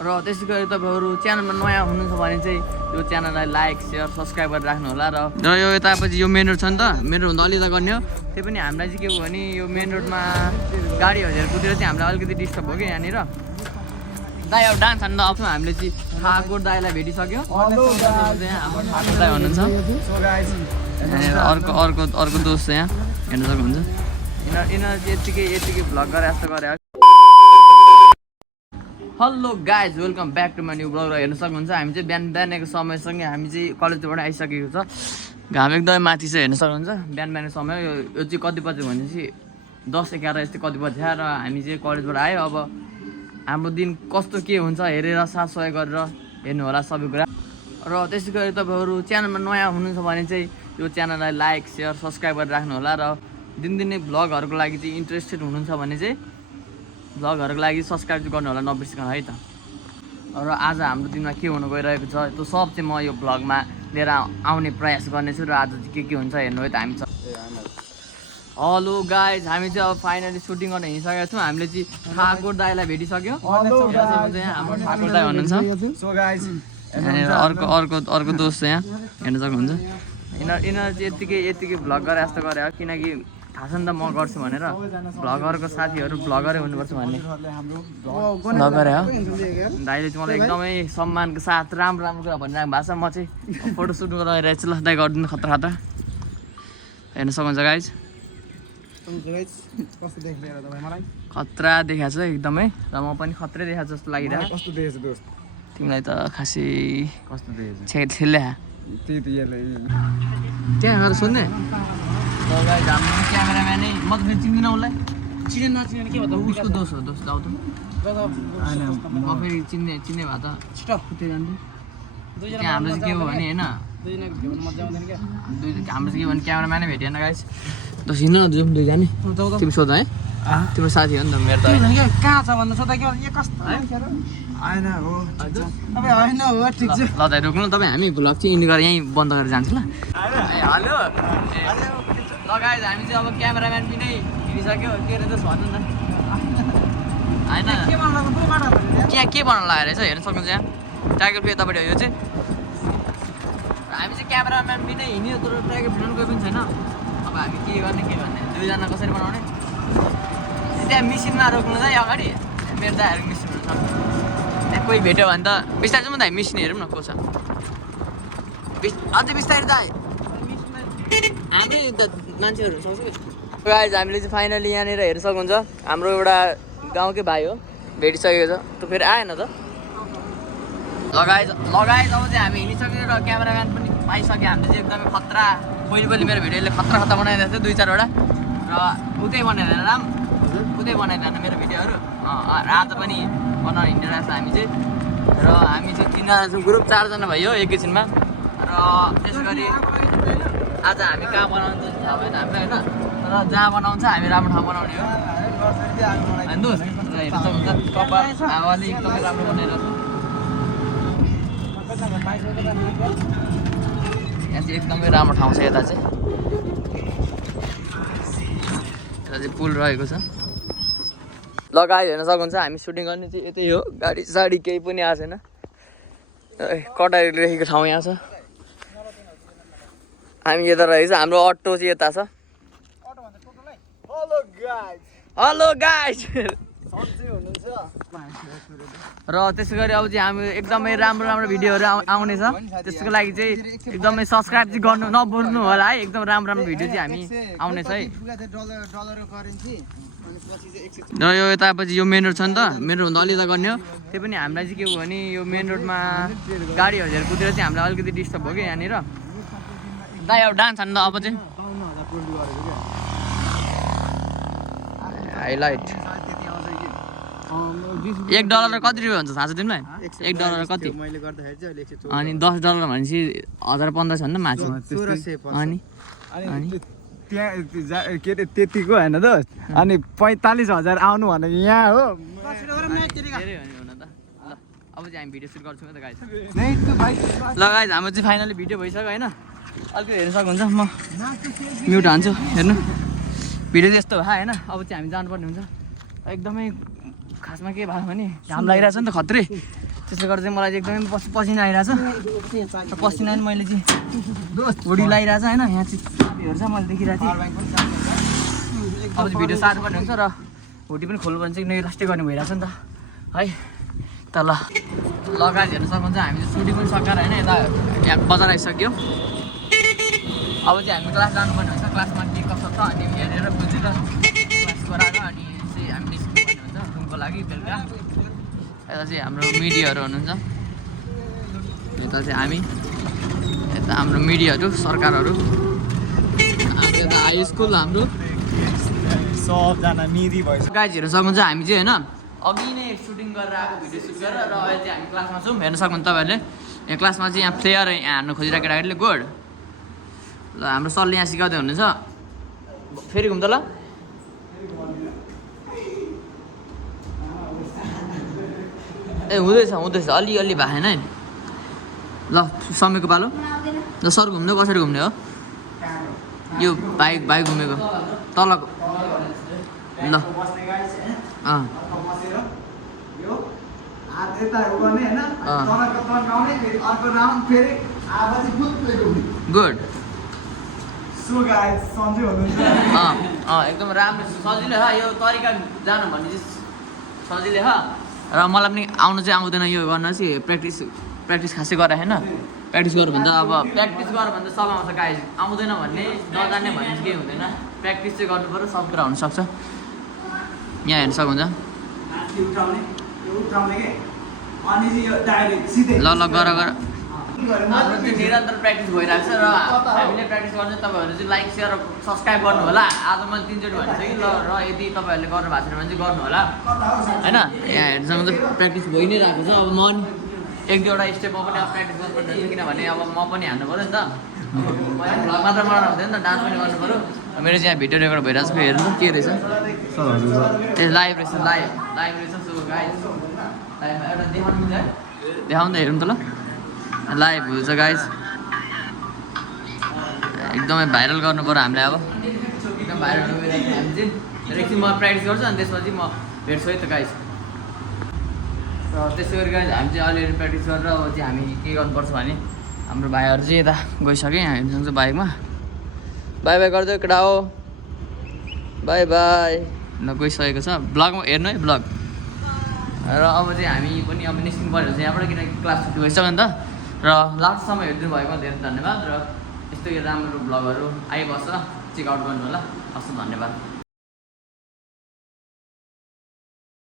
र त्यसै गरी तपाईँहरू च्यानलमा नयाँ हुनुहुन्छ भने चाहिँ यो च्यानललाई लाइक सेयर सब्सक्राइब गरेर राख्नु होला र यो यतापछि यो मेन रोड छ नि त मेन रोड भन्दा अलिकति गर्ने हो त्यही पनि हामीलाई चाहिँ के भयो भने यो मेन रोडमा गाडी हजेर कुदेर चाहिँ हामीलाई अलिकति डिस्टर्ब भयो कि यहाँनिर दाइ अब डान्स हान्नु अब हामीले चाहिँ ठाकुर दाइलाई भेटिसक्यो हाम्रो ठाकुर दाइ हुनुहुन्छ अर्को दोस्त छ यहाँ हेर्न सक्नुहुन्छ यिनीहरू चाहिँ यतिकै भ्लग गरेर जस्तो गरे hello guys welcome back to my new blog र हेर्न सक्नुहुन्छ हामी चाहिँ बिहानको समयसँगै हामी चाहिँ कलेजबाट आइसकेको छ घाम एकदमै माथि छ हेर्न सक्नुहुन्छ बिहानको समय यो चाहिँ कति बज्यो भनेपछि 10-11 यस्तै कति बज्यो र हामी चाहिँ कलेजबाट आयो अब हाम्रो दिन कस्तो के हुन्छ हेरेर साथ सहयोग गरेर हेर्नु होला सबै कुरा र त्यसै गरी तपाईँहरू च्यानलमा नयाँ हुनुहुन्छ भने चाहिँ यो च्यानललाई लाइक सेयर सब्सक्राइब गरेर राख्नु होला र दिनदिनै भ्लगहरूको लागि चाहिँ इन्ट्रेस्टेड हुनुहुन्छ भने चाहिँ भ्लगहरूको लागि सब्सक्राइब चाहिँ गर्नु होला नबिर्सिकन है त र आज हाम्रो दिनमा के हुन गइरहेको छ त्यो सब चाहिँ म यो भ्लगमा लिएर आउने प्रयास गर्नेछु र आज चाहिँ के हुन्छ हेर्नु है त हामी हेलो गाइज हामी चाहिँ अब फाइनली सुटिङ गर्न हिँडिसकेका छौँ हामीले चाहिँ ठाकुर दाइलाई भेटिसक्यो हाम्रो ठाकुर दाइ हुनुहुन्छ अर्को दोस्त छ यहाँ हेर्न सक्नुहुन्छ यिनीहरू चाहिँ यतिकै भ्लग गरे जस्तो गरे हो किनकि थाहा छ नि त म गर्छु भनेर भ्लगरको साथीहरू भ्लगरै हुनुपर्छ भन्ने भ्लगरै हो दाइले चाहिँ मलाई एकदमै सम्मानको साथ राम्रो कुरा भनिरहेको भएको छ म चाहिँ फोटो सुट गरिरहेको छु ल दाइ गरिदिनु खतरा हेर्न सक्नुहुन्छ गाइज खतरा देखाएको छ एकदमै र म पनि खत्रै देखाएको जस्तो लागिरहेको तिमीलाई त खासै कस्तो छेल्ले त्यहाँ गएर सोध्ने हाम्रो क्यामेराम्यानै म त चिन्दिनँ उसलाई नचिने के भयो उसको दोष हो दोष आउ त म फेरि चिन्ने भए त छिटो त्यहाँ हाम्रो चाहिँ के हो भने होइन हाम्रो चाहिँ के भने क्यामेराम्यानै भेटेन गाइस दस हिँड्नु न जाउँ दुईजना तिमी सोध है तिम्रो साथी हो नि त मेरो त कहाँ छ भन्नु सोध्दा के कस्तो होइन हो होइन हो ठिक छ ल दाइ रोक्नु तपाईँ हामी भ्लग चाहिँ इन्ड गरेर यहीँ बन्द गरेर जान्छ ल हेलो लगाएर हामी चाहिँ अब क्यामेराम्यान पनि हिँडिसक्यो के रहेछ भन्नु न होइन त्यहाँ के बनाउनु लागेको रहेछ हेर्न सक्नुहुन्छ यहाँ टाइगर फी यतापट्टि हो यो चाहिँ हामी चाहिँ क्यामेराम्यान पनि हिँड्यो तर टाइगर फिल्म कोही पनि छैन अब हामी के गर्ने दुईजना कसरी बनाउने त्यहाँ मिसिनमा रोक्नु चाहिँ अगाडि मेरो दाइहरू मिसिन हुनु सक्छ त्यहाँ कोही भेट्यो भने त बिस्तारै चाहिँ म त मिसिन हेरौँ न को छ अझै बिस्तारै दाइ हामी त मान्छेहरू सक्छ गाइज हामीले चाहिँ फाइनली यहाँनिर हेर्न सक्नुहुन्छ हाम्रो एउटा गाउँकै भाइ हो भेटिसकेको छ त फेरि आएन त लगाएछ अब चाहिँ हामी हिँडिसक्यो र क्यामेराम्यान पनि पाइसक्यो हामीले चाहिँ एकदमै खतरा पहिले मेरो भिडियोले खतरा बनाइदिएको थियो 2-4वटा र उतै बनाइदिएन उतै बनाइदिएन मेरो भिडियोहरू आज पनि बनाएर हिँडिरहेको छ हामी चाहिँ र हामी चाहिँ 3जना ग्रुप 4जना भयो एकैछिनमा र त्यसै गरी आज हामी कहाँ बनाउनु थाहा भएन हामीलाई होइन तर जहाँ बनाउँछ हामी राम्रो ठाउँ बनाउने हो होइन दोस्त हेर्न सक्नुहुन्छ कपाल हावाले एकदमै राम्रो बनाइरहेको यहाँ चाहिँ एकदमै राम्रो ठाउँ छ यता चाहिँ पुल रहेको छ लगाएर हेर्न सक्नुहुन्छ हामी सुटिङ गर्ने चाहिँ यतै हो गाडी साडी केही पनि आएको छैन कटारी लेखेको ठाउँ यहाँ छ हामी यता रहेछ हाम्रो अटो चाहिँ यता छ हेलो गाइज र त्यसै गरी अब चाहिँ हामी एकदमै राम्रो भिडियोहरू आउनेछ त्यसको लागि चाहिँ एकदमै सब्सक्राइब चाहिँ गर्नु नभुल्नु होला है एकदम राम्रो भिडियो चाहिँ हामी आउनेछ है र यो यतापछि यो मेन रोड छ नि त मेन रोड भन्दा अलिकति गर्ने हो त्यही पनि हामीलाई चाहिँ के हो भने यो मेन रोडमा गाडी हजेर कुदेर चाहिँ हामीलाई अलिकति डिस्टर्ब भयो कि यहाँनिर दाइ अब डान्स हान्नु अब चाहिँ हाइलाइट $1 कति रुपियाँ हुन्छ थाहा छ तिमीलाई $1 कति अनि $10 भनेपछि 1015 छ नि त माथि अनि त्यहाँ के अरे त्यतिको होइन दोस्त अनि 45,000 आउनु भनेको यहाँ हो अब चाहिँ हामी भिडियो सुट गर्छौँ त गाइस ल गाइस हाम्रो चाहिँ फाइनली भिडियो भइसक्यो होइन अलिकति हेर्न सक्नुहुन्छ म म्युट हान्छु हेर्नु भिडियो त्यस्तो भयो होइन अब चाहिँ हामी जानुपर्ने हुन्छ एकदमै खासमा के भयो भने घाम लागिरहेको छ नि त खत्रै त्यसले गर्दा चाहिँ मलाई चाहिँ एकदमै पसिना आइरहेछ पसिना पनि मैले चाहिँ होडी लगाइरहेछ होइन यहाँ चाहिँ हेर्छ मैले देखिरहेको थिएँ अब चाहिँ भिडियो सार्नु पर्ने हुन्छ र होडी पनि खोल्नु पर्ने चाहिँ नै लास्टै गर्ने भइरहेछ नि त है त ल गाइज हेर्नु सक्नुहुन्छ हामी चाहिँ सुटिङ पनि सकाएर होइन यता यहाँ बजार आइसक्यो अब चाहिँ हामी क्लास जानुपर्ने हुन्छ क्लासमा के कसो छ अनि हेरेर बुझेर क्लास गराएर अनि चाहिँ हामी निस्किनुपर्ने हुन्छ रुमको लागि बेलुका यता चाहिँ हाम्रो मिडियाहरू हुनुहुन्छ यता चाहिँ हामी यता हाम्रो मिडियाहरू सरकारहरू यता हाई स्कुल हाम्रो सबजना मिरी भइसक्यो गाइज हेर्नु सक्नुहुन्छ हामी चाहिँ होइन अघि नै सुटिङ गरेर आएको भिडियो सुट गरेर र अहिले चाहिँ हामी क्लासमा छौँ हेर्नु सक्नुहुन्छ तपाईँहरूले यहाँ क्लासमा चाहिँ यहाँ प्लेयर यहाँ हान्नु खोजिरहेको केटाकेटीले गुड ल हाम्रो सरले यहाँ सिकाउँदै हुनुहुन्छ फेरि घुम्दा ल ए हुँदैछ अलिअलि भएन है ल समयको पालो ल सर घुम्नु कसरी घुम्ने हो यो बाइक घुमेको तलको ल अँ गुड एकदम राम्रो सजिलो छ यो तरिका जानु भन्ने चाहिँ सजिलो छ र मलाई पनि आउनु चाहिँ आउँदैन यो गर्न चाहिँ प्र्याक्टिस खासै गराएँ होइन प्र्याक्टिस गर भन्दा अब प्र्याक्टिस गर भन्दा सब आउँछ गाइज आउँदैन भन्ने नजान्ने भन्ने चाहिँ केही हुँदैन प्र्याक्टिस चाहिँ गर्नु पऱ्यो सब कुरा हुनसक्छ यहाँ हेर्नु सक्नुहुन्छ ल गर हाम्रो चाहिँ निरन्तर प्र्याक्टिस भइरहेको छ र हामीले प्र्याक्टिस गर्छ तपाईँहरू चाहिँ लाइक सेयर सब्सक्राइब गर्नु होला आज मैले 3 चोटि भनिसकेँ ल र यदि तपाईँहरूले गर्नु भएको छैन भने चाहिँ गर्नु होला होइन यहाँ हेर्नुसँग चाहिँ प्र्याक्टिस भइ नै रहेको छ अब म एक दुईवटा स्टेपमा पनि अब प्र्याक्टिस गर्नुपर्ने हुन्छ किनभने अब म पनि हान्नु पऱ्यो नि त भ्लग मात्र बनाउनु हुँदैन नि त डान्स पनि गर्नु पऱ्यो मेरो चाहिँ यहाँ भिडियो रेकर्ड भइरहेको छ हेर्नु के रहेछ ए लाइभ रहेछ लाइभ रहेछ सो गाइज लाइभमा एउटा देखाउनु मिल्छ है देखाउनु त हेर्नु त ल लाइभ हुन्छ गाइज एकदमै भाइरल गर्नु पऱ्यो हामीले अब एकदम भाइरल गइरहेको हामी चाहिँ एकछिन म प्र्याक्टिस गर्छु अनि त्यसपछि म भेट्छु है त गाइज र त्यसै गरी गाइज हामी चाहिँ अलिअलि प्र्याक्टिस गरेर अब चाहिँ हामी के गर्नुपर्छ भने हाम्रो भाइहरू चाहिँ यता गइसक्यो यहाँ हेर्नु सक्छ बाइकमा बाई बाई गरिदियो केटा हो बाई बाई ल गइसकेको छ ब्लगमा हेर्नु है ब्लग र अब चाहिँ हामी पनि अब निस्किनु पऱ्यो चाहिँ यहाँबाट किनकि क्लास छुट्टी भइसक्यो नि त र लास्टसम्म हेरिदिनु भएकोमा धेरै धन्यवाद र यस्तो राम्रो ब्लगहरू आइबस्छ चेकआउट गर्नु होला हस् धन्यवाद।